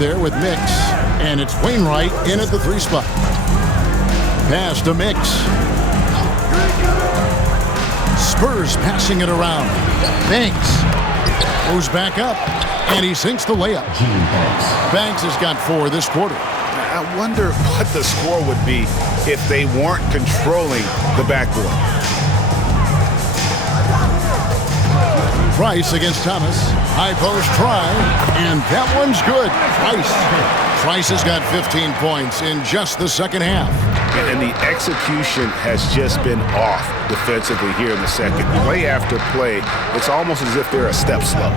there with Mix. And it's Wainwright in at the 3 spot. Pass to Mix. Spurs passing it around. Banks goes back up, and he sinks the layup. Banks has got 4 this quarter. I wonder what the score would be if they weren't controlling the backboard. Price against Thomas. High post try, and that one's good. Price has got 15 points in just the second half. And the execution has just been off defensively here in the second. Play after play, it's almost as if they're a step slow.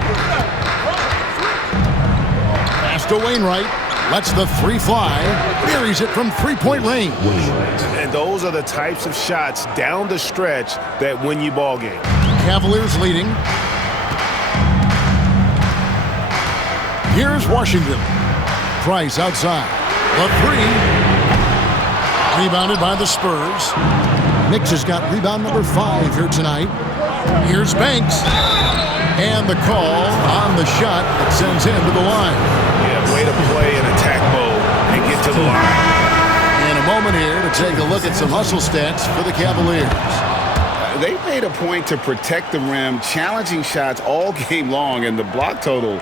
Pass to Wainwright. Lets the 3 fly. Buries it from 3-point range. And those are the types of shots down the stretch that win you ball games. Cavaliers leading. Here's Washington. Price outside. The 3. Rebounded by the Spurs. Mix has got rebound number 5 here tonight. Here's Banks. And the call on the shot that sends him to the line. Yeah, way to play in attack mode and get to the line. In a moment here to take a look at some hustle stats for the Cavaliers. They made a point to protect the rim, challenging shots all game long, and the block total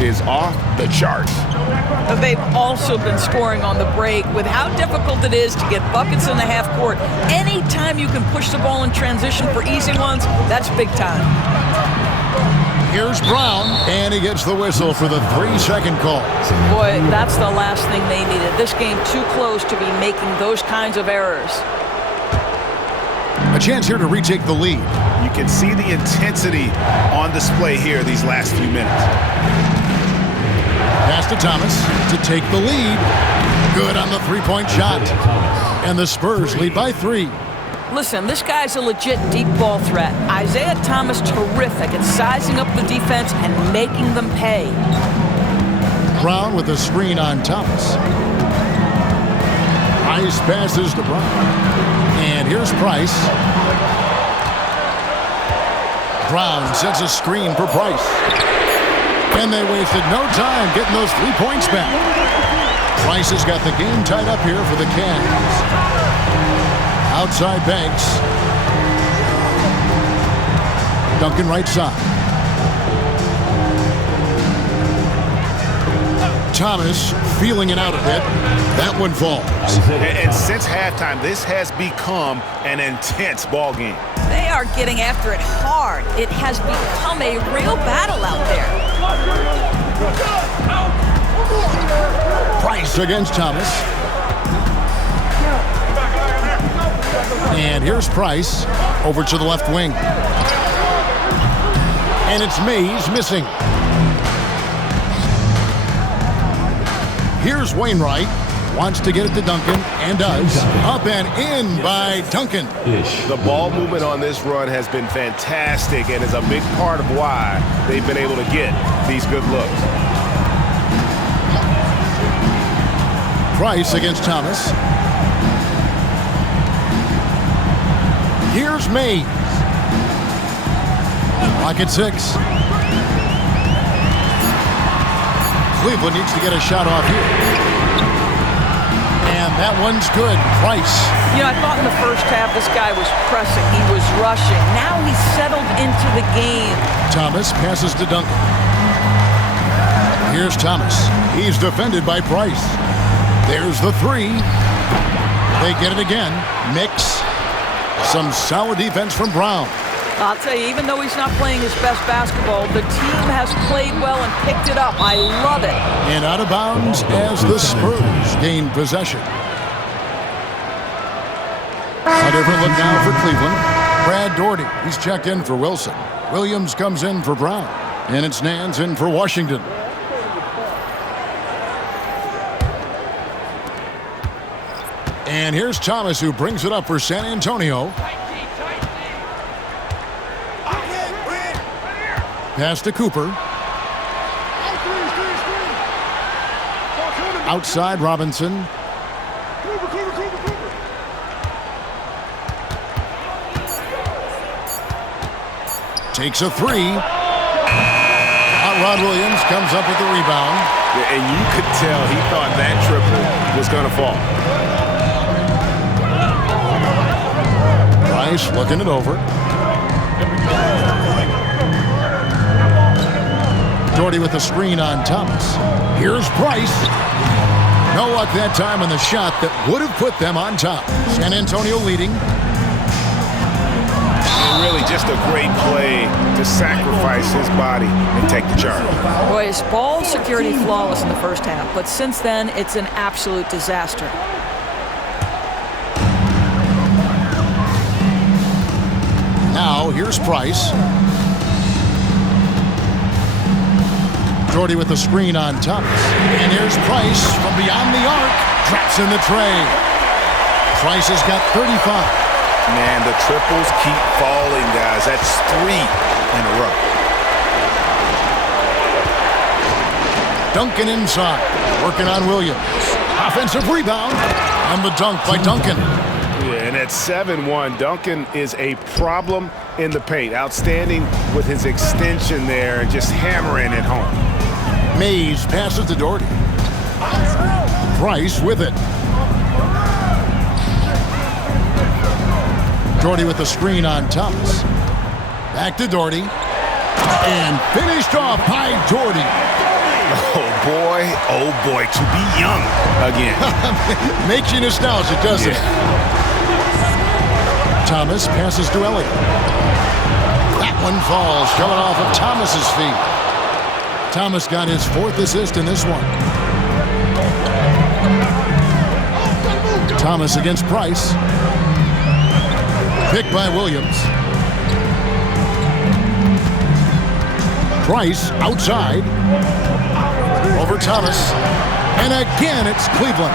is off the charts. But they've also been scoring on the break. With how difficult it is to get buckets in the half court, anytime you can push the ball in transition for easy ones, that's big time. Here's Brown, and he gets the whistle for the 3-second call. Boy, that's the last thing they needed. This game too close to be making those kinds of errors. A chance here to retake the lead. You can see the intensity on display here these last few minutes. Pass to Thomas to take the lead. Good on the 3-point shot. And the Spurs lead by 3. Listen, this guy's a legit deep ball threat. Isaiah Thomas terrific at sizing up the defense and making them pay. Brown with a screen on Thomas. Nice passes to Brown. And here's Price. Brown sets a screen for Price. And they wasted no time getting those 3 points back. Price has got the game tied up here for the Cavs. Outside Banks. Duncan right side. Thomas feeling it out a bit. That one falls. And since halftime, this has become an intense ball game. They are getting after it hard. It has become a real battle out there. Price against Thomas. And here's Price over to the left wing. And it's Mays missing. Here's Wainwright. Wants to get it to Duncan, and does. Up and in by Duncan. The ball movement on this run has been fantastic and is a big part of why they've been able to get these good looks. Price against Thomas. Here's Mays. Clock at 6. Cleveland needs to get a shot off here. And that one's good. Price. You know, I thought in the first half this guy was pressing. He was rushing. Now he's settled into the game. Thomas passes to Duncan. Here's Thomas. He's defended by Price. There's the 3. They get it again. Mix. Some solid defense from Brown. I'll tell you, even though he's not playing his best basketball, the team has played well and picked it up. I love it. And out of bounds as the Spurs gain possession. A different look now for Cleveland. Brad Daugherty, he's checked in for Wilson. Williams comes in for Brown. And it's Nance in for Washington. And here's Thomas, who brings it up for San Antonio. Pass to Cooper. Outside Robinson. Takes a 3. Rod Williams comes up with the rebound. And you could tell he thought that triple was going to fall. Price looking it over. Doherty with the screen on Thomas. Here's Price. No luck that time on the shot that would have put them on top. San Antonio leading. And really just a great play to sacrifice his body and take the charge. Boy, his ball security flawless in the first half, but since then, it's an absolute disaster. Now, here's Price. Doherty with the screen on Thomas. And here's Price from beyond the arc. Drops in the tray. Price has got 35. Man, the triples keep falling, guys. That's 3 in a row. Duncan inside. Working on Williams. Offensive rebound. And the dunk by Duncan. Yeah, and at 7-1, Duncan is a problem in the paint. Outstanding with his extension there and just hammering it home. Mays passes to Doherty. Price with it. Doherty with the screen on Thomas. Back to Doherty. And finished off by Doherty. Oh boy, to be young again. Makes you nostalgic, doesn't it? Thomas passes to Elliott. That one falls, coming off of Thomas's feet. Thomas got his 4th assist in this one. Thomas against Price. Picked by Williams. Price outside. Over Thomas. And again, it's Cleveland.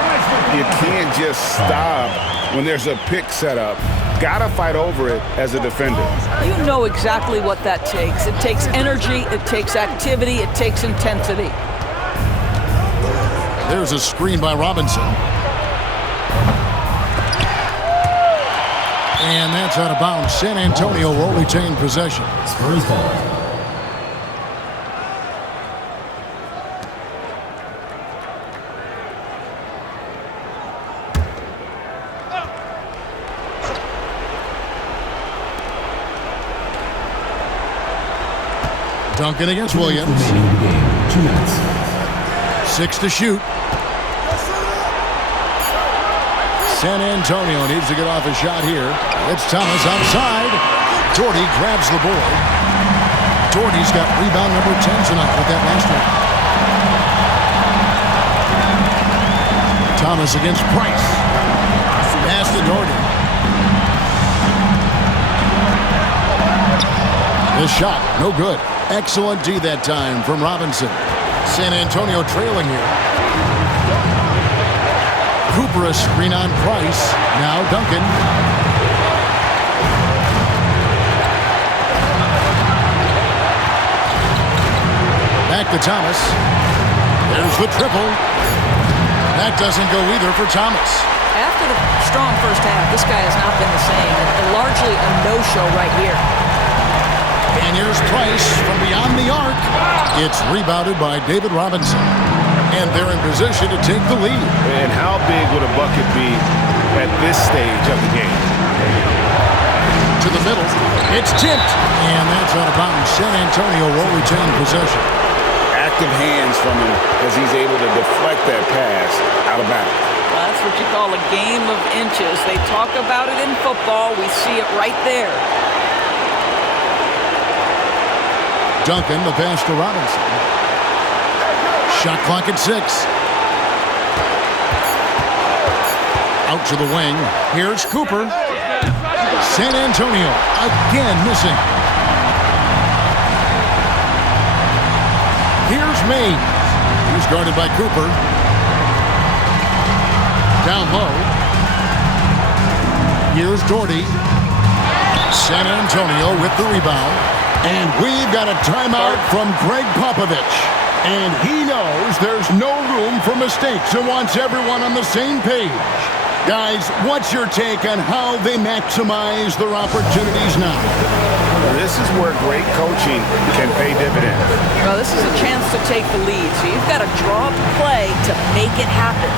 You can't just stop when there's a pick set up. Gotta fight over it as a defender. You know exactly what that takes. It takes energy, it takes activity, it takes intensity. There's a screen by Robinson. And that's out of bounds. San Antonio will retain possession. Spurs ball. Duncan against Williams. 2 minutes. 6 to shoot. San Antonio needs to get off a shot here. It's Thomas outside. Doherty grabs the board. Doherty's got rebound number 10 tonight with that last one. Thomas against Price. Pass to Doherty. The shot, no good. Excellent D that time from Robinson. San Antonio trailing here. Cooper a screen on Price. Now Duncan. Back to Thomas. There's the triple. That doesn't go either for Thomas. After the strong first half, this guy has not been the same. And largely a no-show right here. And here's Price from beyond the arc. It's rebounded by David Robinson. And they're in position to take the lead. And how big would a bucket be at this stage of the game? To the middle. It's tipped. And that's out of bounds. San Antonio will retain possession. Active hands from him as he's able to deflect that pass out of bounds. Well, that's what you call a game of inches. They talk about it in football. We see it right there. Duncan, the pass to Robinson. Shot clock at 6. Out to the wing. Here's Cooper. San Antonio again missing. Here's Mays. He's guarded by Cooper. Down low. Here's Doherty. San Antonio with the rebound. And we've got a timeout from Greg Popovich. And he knows there's no room for mistakes and wants everyone on the same page. Guys, what's your take on how they maximize their opportunities now? This is where great coaching can pay dividends. Well, this is a chance to take the lead, so you've got to draw up a play to make it happen.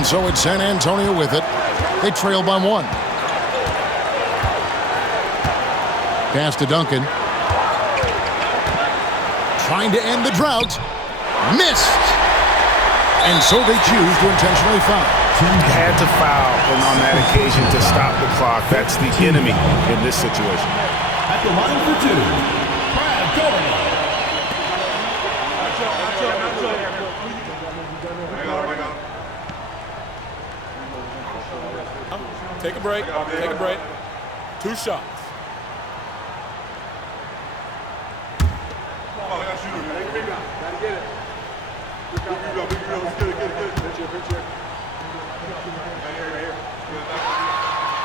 And so it's San Antonio with it. They trail by 1. Pass to Duncan. Trying to end the drought. Missed. And so they choose to intentionally foul. Had to foul on that occasion to stop the clock. That's the enemy in this situation. At the line for 2, Brad Gordon. Take a break. Take a break. 2 shots.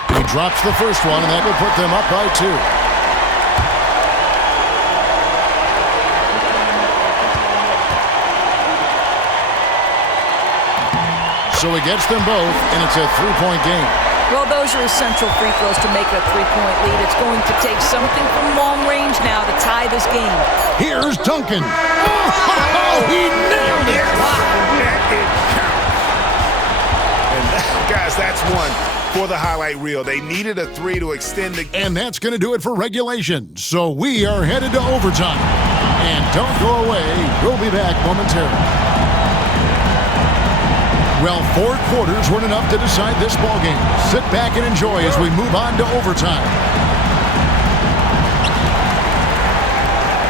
He drops the first one, and that will put them up by 2. So he gets them both, and it's a 3-point game. Well, those are essential free throws to make a 3-point lead. It's going to take something from long range now to tie this game. Here's Duncan. Oh, he nailed it. And guys, that's one for the highlight reel. They needed a 3 to extend the game. And that's going to do it for regulation. So we are headed to overtime. And don't go away. We'll be back momentarily. Well, 4 quarters weren't enough to decide this ballgame. Sit back and enjoy as we move on to overtime.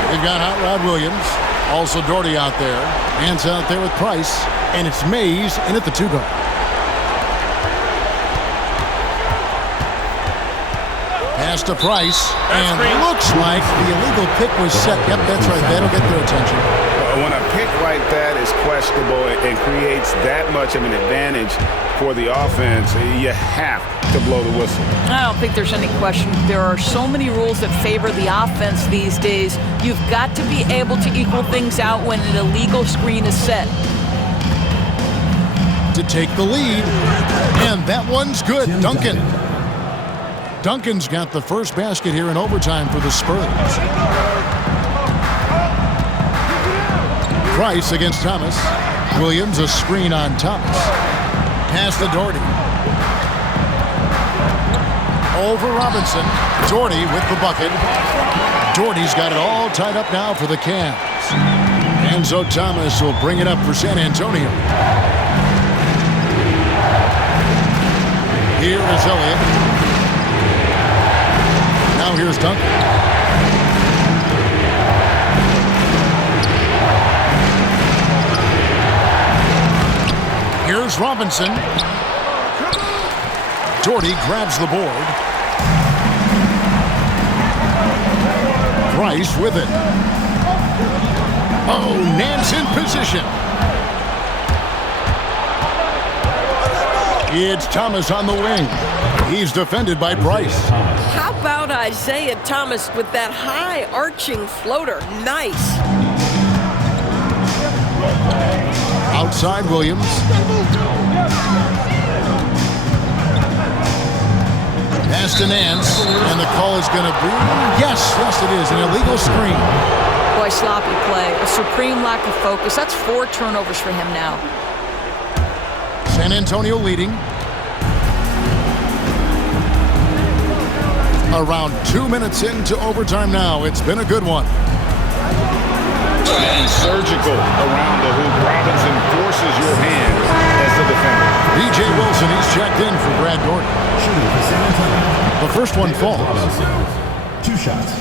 We've got Hot Rod Williams, also Doherty out there. Hands out there with Price, and it's Mays in at the 2 guard. Pass to Price, and looks like the illegal pick was set. Yep, that's right. That'll get their attention. When a pick like that is questionable and creates that much of an advantage for the offense, you have to blow the whistle. I don't think there's any question. There are so many rules that favor the offense these days. You've got to be able to equal things out when an illegal screen is set. To take the lead, and that one's good. Duncan. Duncan's got the first basket here in overtime for the Spurs. Price against Thomas. Williams a screen on Thomas. Pass to Doherty. Over Robinson. Doherty with the bucket. Doherty's got it all tied up now for the Cavs. Enzo Thomas will bring it up for San Antonio. Here is Elliott. Now here's Duncan. Here's Robinson. Doherty grabs the board. Price with it. Oh, Nance in position. It's Thomas on the wing. He's defended by Price. How about Isaiah Thomas with that high arching floater? Nice. Outside Williams. Pass to Nance, and the call is going to be, yes, it is, an illegal screen. Boy, sloppy play. A supreme lack of focus. That's 4 turnovers for him now. San Antonio leading. Around 2 minutes into overtime now. It's been a good one. And surgical around the hoop. Robinson forces your hand as the defender. B.J. Wilson, he's checked in for Brad Doherty. The first one falls. 2 shots.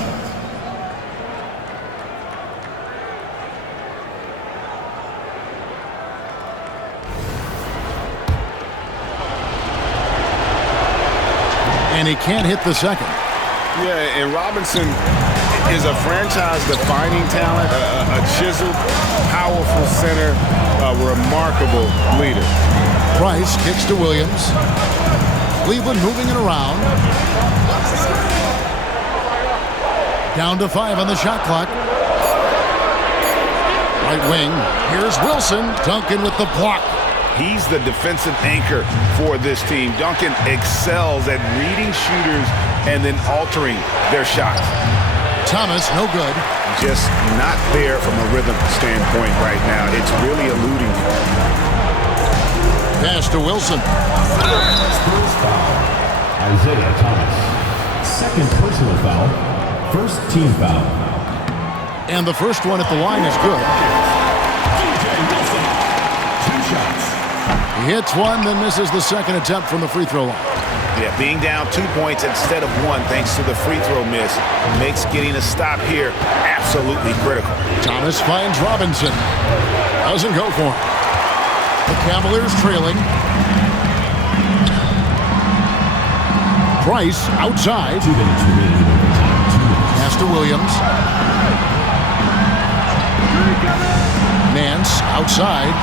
And he can't hit the second. Yeah, and Robinson is a franchise-defining talent, a chiseled, powerful center, a remarkable leader. Price kicks to Williams. Cleveland moving it around. Down to 5 on the shot clock. Right wing. Here's Wilson. Duncan with the block. He's the defensive anchor for this team. Duncan excels at reading shooters and then altering their shots. Thomas, no good. Just not there from a rhythm standpoint right now. It's really eluding him. Pass to Wilson. Spurs foul. Isaiah Thomas. Second personal foul. First team foul. And the first one at the line is good. He hits one, then misses the second attempt from the free throw line. Yeah, being down 2 points instead of 1 thanks to the free throw miss makes getting a stop here absolutely critical. Thomas finds Robinson. Doesn't go for him. The Cavaliers trailing. Price outside. 2 minutes remaining in overtime. Pass to Williams. Nance outside.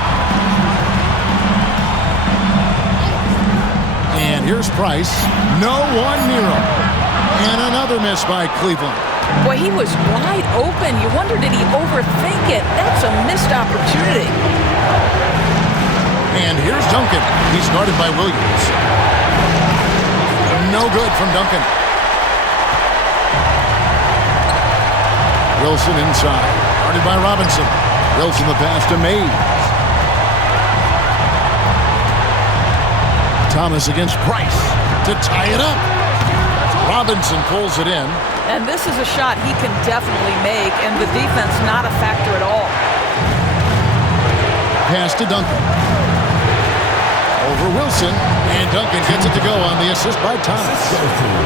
And here's Price. No one near him. And another miss by Cleveland. Boy, he was wide open. You wonder, did he overthink it? That's a missed opportunity. And here's Duncan. He's guarded by Williams. No good from Duncan. Wilson inside. Guarded by Robinson. Wilson the pass to Mays. Thomas against Price to tie it up. Robinson pulls it in. And this is a shot he can definitely make, and the defense not a factor at all. Pass to Duncan. Over Wilson, and Duncan gets it to go on the assist by Thomas.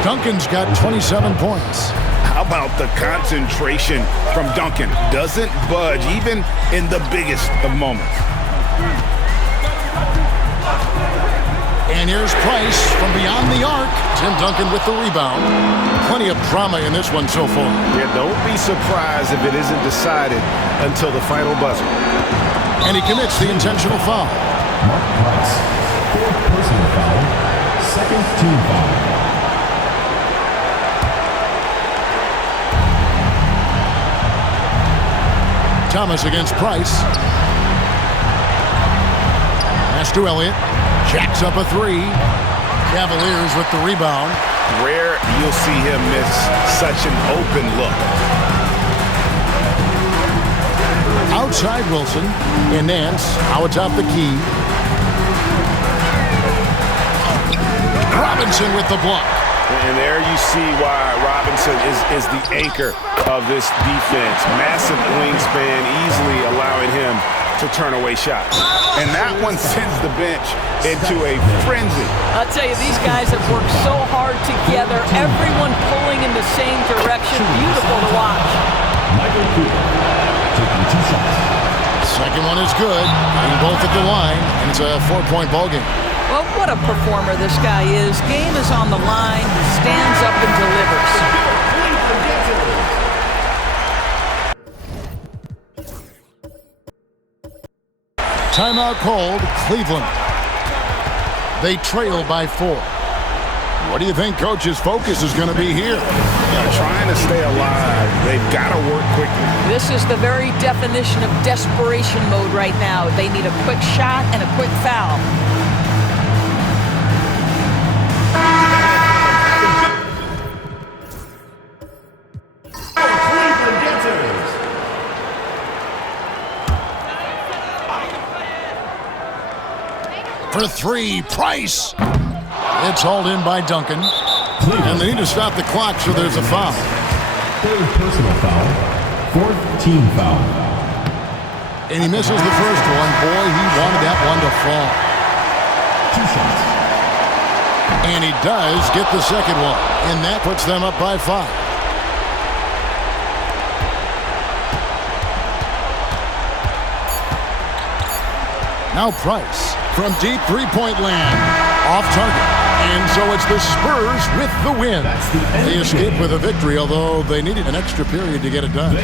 Duncan's got 27 points. How about the concentration from Duncan? Doesn't budge even in the biggest of moments. And here's Price from beyond the arc. Tim Duncan with the rebound. Plenty of drama in this one so far. Yeah, don't be surprised if it isn't decided until the final buzzer. And he commits the intentional foul. Mark Price. Fourth personal foul. Second team foul. Thomas against Price. Pass to Elliott. Jacks up a 3. Cavaliers with the rebound. Rare you'll see him miss such an open look. Outside Wilson. And Nance now atop the key. Robinson with the block. And there you see why Robinson is the anchor of this defense. Massive wingspan, easily allowing him to turn away shots. And that one sends the bench into a frenzy. I'll tell you, these guys have worked so hard together, everyone pulling in the same direction. Beautiful to watch. Michael Cooper taking 2 shots. Second one is good. Being both at the line, and it's a 4-point ball game. Well, what a performer this guy is. Game is on the line. He stands up and delivers. Timeout called, Cleveland. They trail by 4. What do you think Coach's focus is going to be here? They're trying to stay alive. They've got to work quickly. This is the very definition of desperation mode right now. They need a quick shot and a quick foul. For 3, Price. It's hauled in by Duncan. And they need to stop the clock, so there's a foul. Third personal foul. Fourth team foul. And he misses the first one. Boy, he wanted that one to fall. 2 shots. And he does get the second one. And that puts them up by 5. Now Price from deep three-point land. Off target. And so it's the Spurs with the win. They escape with a victory, although they needed an extra period to get it done.